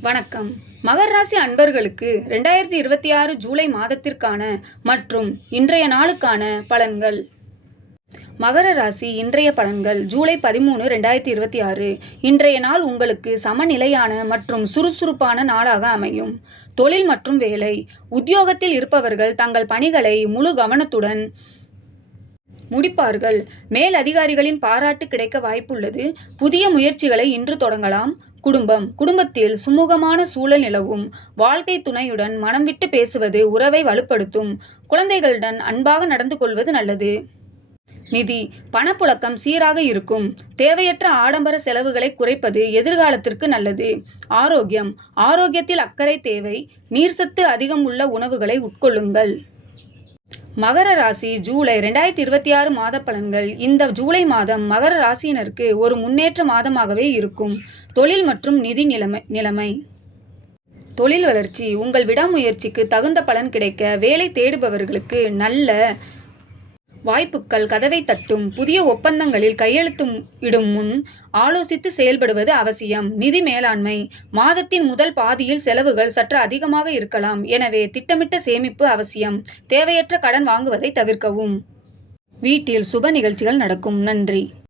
வணக்கம். மகர ராசி அன்பர்களுக்கு 2026 ஜூலை மாதத்திற்கான மற்றும் இன்றைய நாளுக்கான பலன்கள். மகர ராசி இன்றைய பலன்கள். ஜூலை 13, 2026. இன்றைய நாள் உங்களுக்கு சமநிலையான மற்றும் சுறுசுறுப்பான நாளாக அமையும். தொழில் மற்றும் வேலை. உத்தியோகத்தில் இருப்பவர்கள் தங்கள் பணிகளை முழு கவனத்துடன் முடிப்பார்கள். மேல் அதிகாரிகளின் பாராட்டு கிடைக்க வாய்ப்புள்ளது. புதிய முயற்சிகளை இன்று தொடங்கலாம். குடும்பத்தில் சுமூகமான சூழல் நிலவும். வாழ்க்கை துணையுடன் மனம் விட்டு பேசுவது உறவை வலுப்படுத்தும். குழந்தைகளுடன் அன்பாக நடந்து கொள்வது நல்லது. நிதி. பணப்புழக்கம் சீராக இருக்கும். தேவையற்ற ஆடம்பர செலவுகளை குறைப்பது எதிர்காலத்திற்கு நல்லது. ஆரோக்கியத்தில் அக்கறை தேவை. நீர்சத்து அதிகம் உள்ள உணவுகளை உட்கொள்ளுங்கள். மகர ராசி ஜூலை 2026 மாத பலன்கள். இந்த ஜூலை மாதம் மகர ராசியினருக்கு ஒரு முன்னேற்ற மாதமாகவே இருக்கும். தொழில் மற்றும் நிதி நிலைமை. தொழில் வளர்ச்சி. உங்கள் விடாமுயற்சிக்கு தகுந்த பலன் கிடைக்க வேலை தேடுபவர்களுக்கு நல்ல வாய்ப்புகள் கதவை தட்டும். புதிய ஒப்பந்தங்களில் கையெழுத்து இடும் முன் ஆலோசித்து செயல்படுவது அவசியம். நிதி மேலாண்மை. மாதத்தின் முதல் பாதியில் செலவுகள் சற்று அதிகமாக இருக்கலாம். எனவே திட்டமிட்ட சேமிப்பு அவசியம். தேவையற்ற கடன் வாங்குவதை தவிர்க்கவும். வீட்டில் சுப நிகழ்ச்சிகள் நடக்கும். நன்றி.